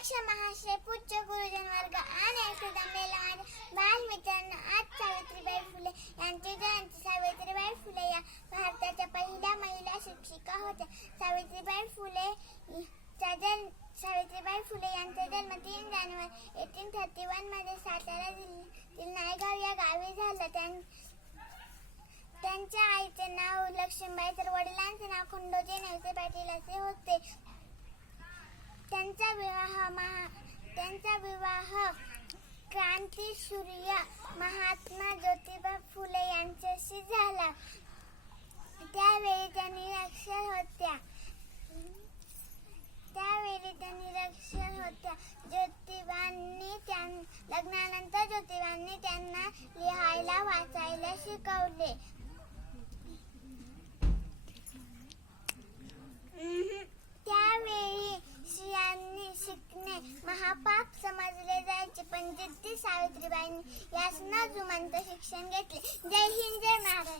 अध्यक्ष महाशय, पूज्य गुरुजन वर्ग आणि ऐकू जमलेल्या माझ्या बालमित्रांनो, आज सावित्रीबाई फुले यांची जयंती. सावित्रीबाई फुले या भारताच्या पहिल्या महिला शिक्षिका होत्या. सावित्रीबाई फुले यांचा जन्म 3 जानेवारी 1831 मध्ये सातारा जिल्ह्यातील नायगाव या गावी झाला. त्यांच्या आईचे नाव लक्ष्मीबाई तर वडिलांचे नाव खंडोजी नेवसे पाटील असे होते. त्यांचा विवाह क्रांतीसूर्य महात्मा ज्योतिबा फुले यांच्याशी झाला. त्यावेळी त्या निरक्षर होत्या. लग्नानंतर ज्योतिबांनी त्यांना लिहायला वाचायला शिकवले. त्यावेळी स्त्रियांनी शिकणे महापाप समजले जायचे, पण जिद्दी सावित्रीबाईंनी यास न जुमानता शिक्षण घेतले. जय हिंद, जय महाराष्ट्र.